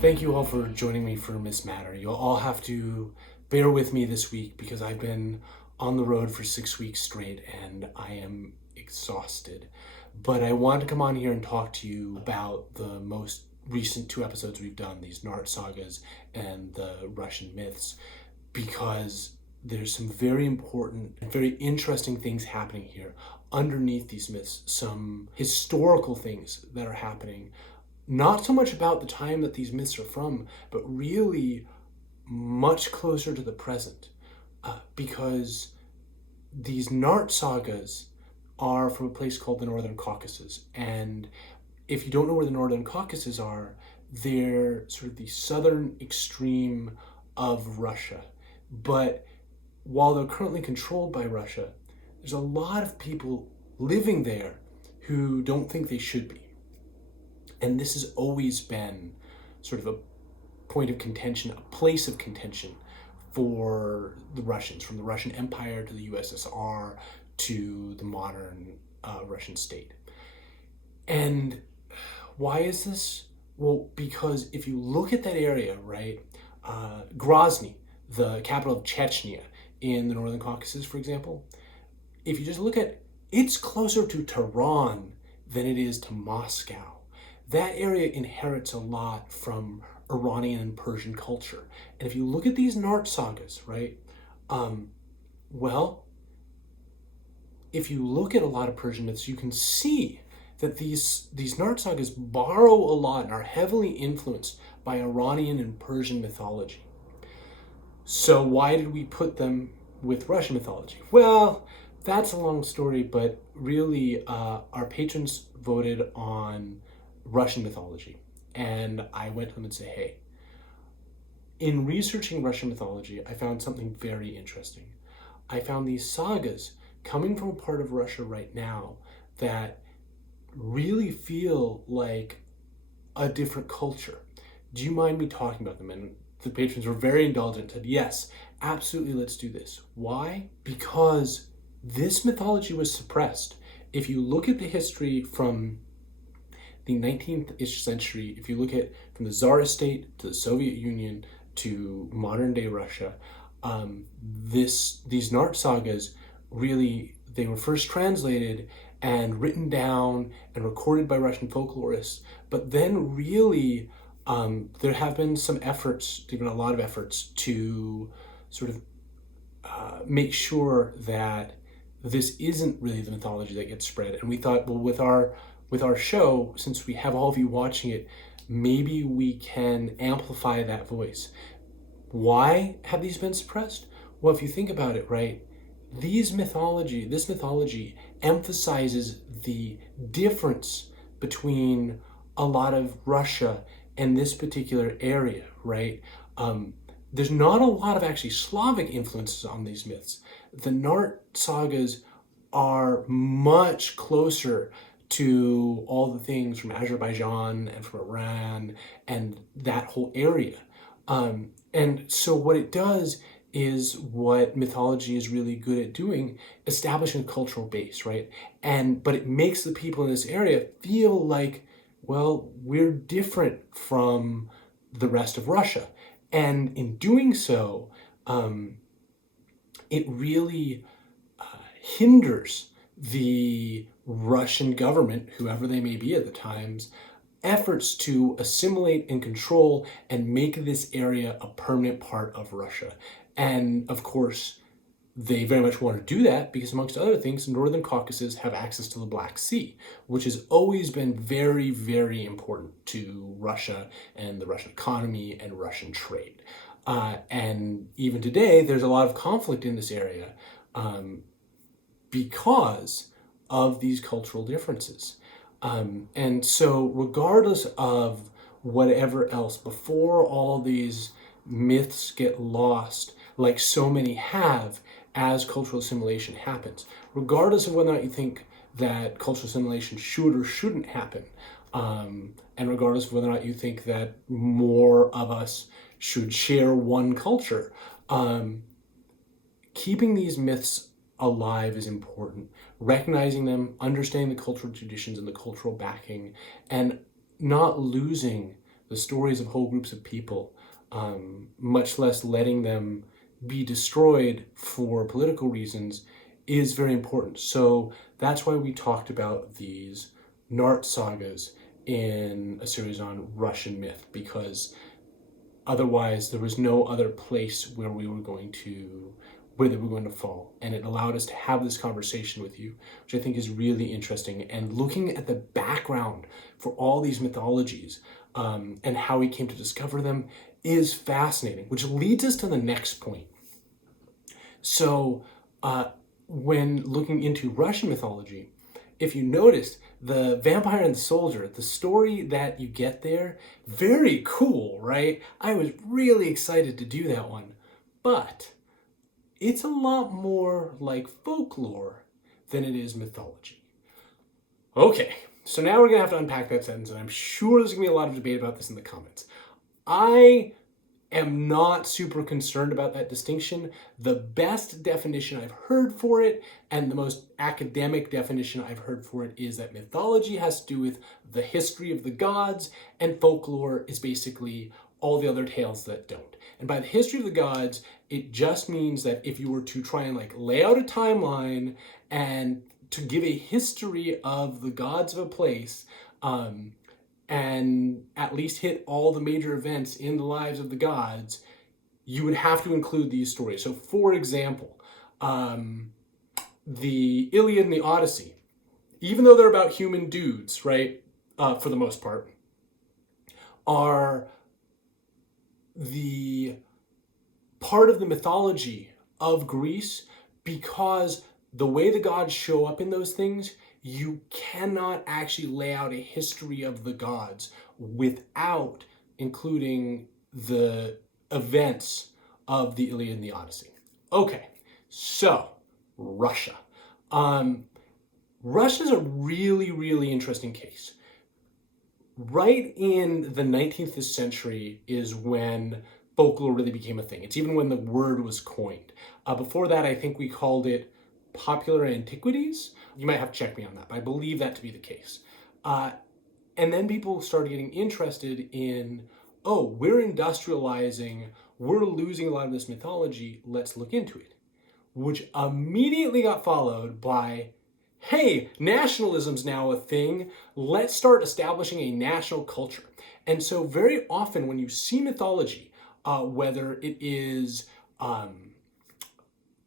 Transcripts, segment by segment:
Thank you all for joining me for Miss Matter. You'll all have to bear with me this week because I've been on the road for 6 weeks straight and I am exhausted. But I wanted to come on here and talk to you about the most recent two episodes we've done, these Nart sagas and the Russian myths, because there's some very important and very interesting things happening here underneath these myths, some historical things that are happening, not so much about the time that these myths are from, but really much closer to the present. Because these Nart sagas are from a place called the Northern Caucasus. And if you don't know where the Northern Caucasus are, they're sort of the southern extreme of Russia. But while they're currently controlled by Russia, there's a lot of people living there who don't think they should be. And this has always been sort of a point of contention, a place of contention for the Russians, from the Russian Empire to the USSR to the modern Russian state. And why is this? Well, because if you look at that area, right, Grozny, the capital of Chechnya in the Northern Caucasus, for example, if you just look at, it's closer to Tehran than it is to Moscow. That area inherits a lot from Iranian and Persian culture. And if you look at these Nart sagas, right, well, if you look at a lot of Persian myths, you can see that these Nart sagas borrow a lot and are heavily influenced by Iranian and Persian mythology. So why did we put them with Russian mythology? Well, that's a long story, but really our patrons voted on Russian mythology. And I went to them and said, hey, in researching Russian mythology, I found something very interesting. I found these sagas coming from a part of Russia right now that really feel like a different culture. Do you mind me talking about them? And the patrons were very indulgent and said, yes, absolutely, let's do this. Why? Because this mythology was suppressed. If you look at the history from the 19th-ish century, if you look at from the Tsarist state to the Soviet Union to modern day Russia, these Nart sagas really, they were first translated and written down and recorded by Russian folklorists, but then really there have been some efforts, even a lot of efforts, to sort of make sure that this isn't really the mythology that gets spread. And we thought, well, with our show, since we have all of you watching it, maybe we can amplify that voice. Why have these been suppressed? Well, if you think about it, right, this mythology emphasizes the difference between a lot of Russia and this particular area, right? There's not a lot of actually Slavic influences on these myths. The Nart sagas are much closer to all the things from Azerbaijan and from Iran and that whole area. And so what it does is what mythology is really good at doing, establishing a cultural base, right? But it makes the people in this area feel like, well, we're different from the rest of Russia. And in doing so, it really hinders the Russian government, whoever they may be at the times, efforts to assimilate and control and make this area a permanent part of Russia. And of course, they very much want to do that because, amongst other things, the Northern Caucasus have access to the Black Sea, which has always been very, very important to Russia and the Russian economy and Russian trade. And even today, there's a lot of conflict in this area because of these cultural differences. And so regardless of whatever else, before all these myths get lost, like so many have, as cultural assimilation happens, regardless of whether or not you think that cultural assimilation should or shouldn't happen, and regardless of whether or not you think that more of us should share one culture, keeping these myths alive is important. Recognizing them, understanding the cultural traditions and the cultural backing, and not losing the stories of whole groups of people, much less letting them be destroyed for political reasons, is very important. So that's why we talked about these Nart sagas in a series on Russian myth, because otherwise there was no other place where they were going to fall. And it allowed us to have this conversation with you, which I think is really interesting. And looking at the background for all these mythologies, and how we came to discover them is fascinating, which leads us to the next point. So when looking into Russian mythology, if you noticed, the vampire and the soldier, the story that you get there, very cool, right? I was really excited to do that one. But it's a lot more like folklore than it is mythology. Okay, so now we're going to have to unpack that sentence, and I'm sure there's going to be a lot of debate about this in the comments. I am not super concerned about that distinction. The best definition I've heard for it, and the most academic definition I've heard for it, is that mythology has to do with the history of the gods, and folklore is basically all the other tales that don't. And by the history of the gods, it just means that if you were to try and lay out a timeline and to give a history of the gods of a place, and at least hit all the major events in the lives of the gods, you would have to include these stories. So for example, the Iliad and the Odyssey, even though they're about human dudes, right, for the most part, are the part of the mythology of Greece, because the way the gods show up in those things, you cannot actually lay out a history of the gods without including the events of the Iliad and the Odyssey. Okay, so Russia. Russia's a really, really interesting case. Right in the 19th century is when folklore really became a thing. It's even when the word was coined. Before that, I think we called it popular antiquities. You might have to check me on that, but I believe that to be the case. And then people started getting interested in, oh, we're industrializing, we're losing a lot of this mythology, let's look into it. Which immediately got followed by, hey, nationalism's now a thing, let's start establishing a national culture. And so very often when you see mythology, whether it is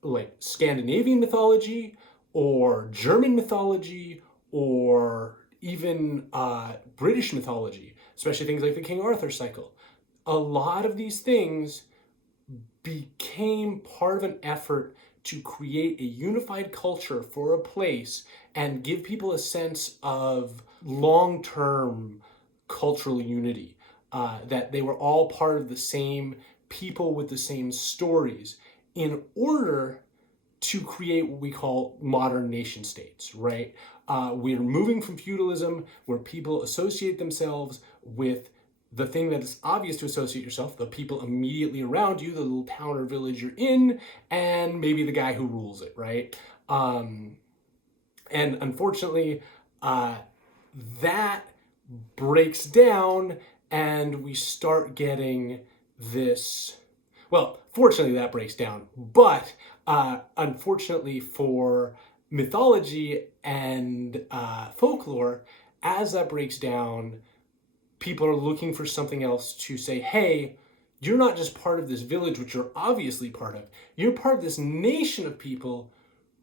like Scandinavian mythology or German mythology or even British mythology, especially things like the King Arthur cycle, a lot of these things became part of an effort to create a unified culture for a place and give people a sense of long-term cultural unity, that they were all part of the same people with the same stories, in order to create what we call modern nation states, right? We're moving from feudalism, where people associate themselves with the thing that is obvious to associate yourself, the people immediately around you, the little town or village you're in, and maybe the guy who rules it, right? And unfortunately, that breaks down and we start getting this, well, fortunately that breaks down, but unfortunately for mythology and folklore, as that breaks down, people are looking for something else to say, hey, you're not just part of this village, which you're obviously part of, you're part of this nation of people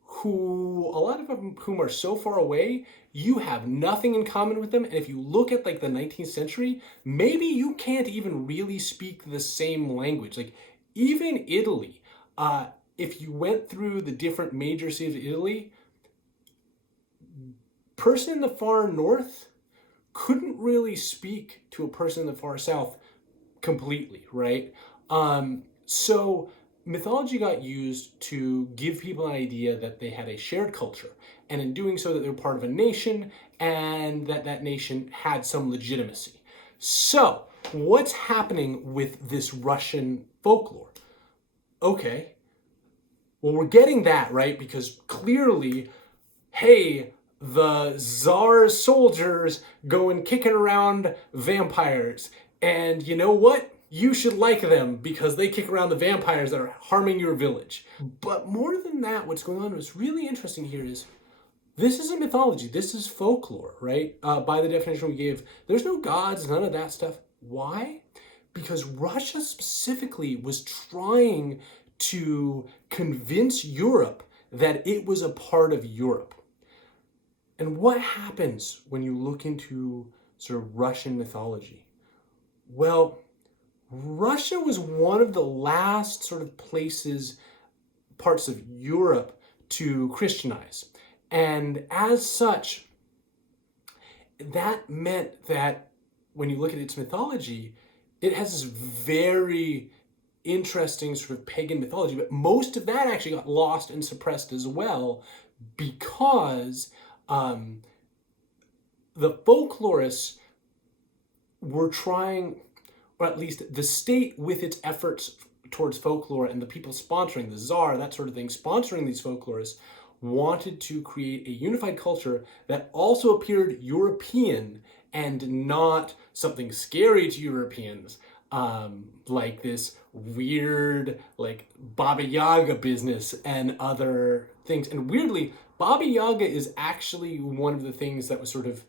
who, a lot of whom are so far away, you have nothing in common with them. And if you look at the 19th century, maybe you can't even really speak the same language. Even Italy, if you went through the different major cities of Italy, person in the far north couldn't really speak to a person in the far south completely, right? So mythology got used to give people an idea that they had a shared culture, and in doing so that they were part of a nation, and that nation had some legitimacy. So what's happening with this Russian folklore? Okay, well, we're getting that, right? Because clearly, hey, the Tsar's soldiers going kicking around vampires. And you know what? You should like them because they kick around the vampires that are harming your village. But more than that, what's going on, what's really interesting here is this isn't mythology. This is folklore, right? By the definition we gave, there's no gods, none of that stuff. Why? Because Russia specifically was trying to convince Europe that it was a part of Europe. And what happens when you look into sort of Russian mythology? Well, Russia was one of the last sort of parts of Europe to Christianize. And as such, that meant that when you look at its mythology, it has this very interesting sort of pagan mythology, but most of that actually got lost and suppressed as well because the folklorists were trying, or at least the state with its efforts towards folklore and the people sponsoring, the czar, that sort of thing, sponsoring these folklorists, wanted to create a unified culture that also appeared European and not something scary to Europeans, like this weird, like Baba Yaga business and other things. And weirdly, Baba Yaga is actually one of the things that was sort of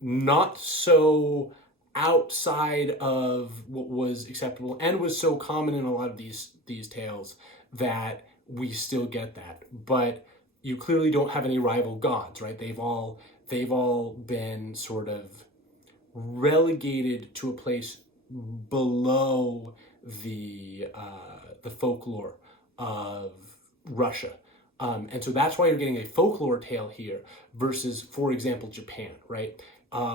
not so outside of what was acceptable and was so common in a lot of these tales that we still get that. But you clearly don't have any rival gods, right? They've all been sort of relegated to a place below the folklore of Russia. And so that's why you're getting a folklore tale here versus, for example, Japan, right?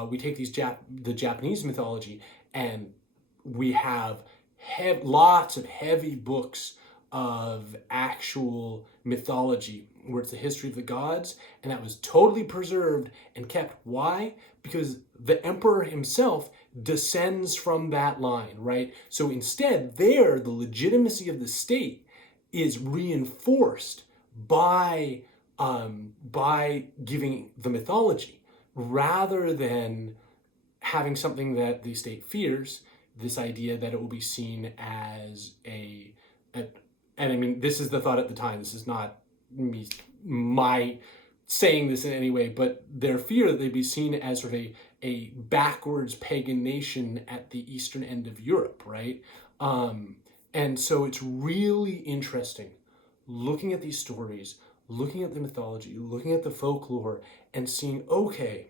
We take the Japanese mythology and we have lots of heavy books of actual mythology where it's the history of the gods, and that was totally preserved and kept. Why? Because the emperor himself descends from that line, right? So instead, the legitimacy of the state is reinforced by giving the mythology rather than having something that the state fears, this idea that it will be seen as and I mean, this is the thought at the time, this is not my saying this in any way, but their fear that they'd be seen as sort of a backwards pagan nation at the eastern end of Europe, right? And so it's really interesting looking at these stories, looking at the mythology, looking at the folklore, and seeing, okay,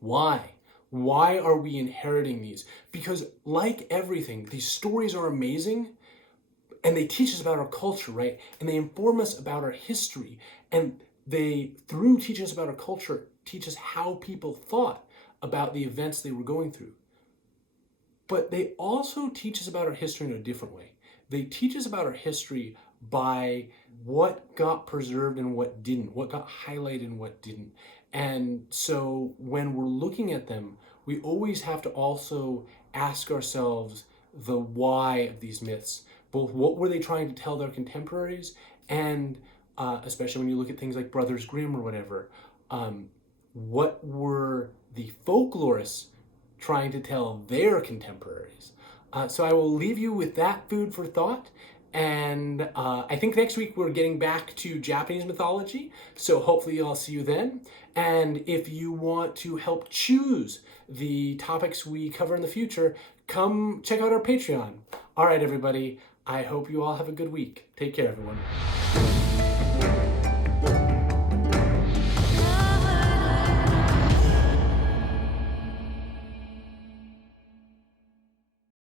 why? Why are we inheriting these? Because like everything, these stories are amazing, and they teach us about our culture, right? And they inform us about our history. And they, through teaching us about our culture, teach us how people thought about the events they were going through. But they also teach us about our history in a different way. They teach us about our history by what got preserved and what didn't, what got highlighted and what didn't. And so when we're looking at them, we always have to also ask ourselves the why of these myths. Both what were they trying to tell their contemporaries, and especially when you look at things like Brothers Grimm or whatever, what were the folklorists trying to tell their contemporaries? So I will leave you with that food for thought. And I think next week we're getting back to Japanese mythology. So hopefully I'll see you then. And if you want to help choose the topics we cover in the future, come check out our Patreon. All right, everybody. I hope you all have a good week. Take care, everyone.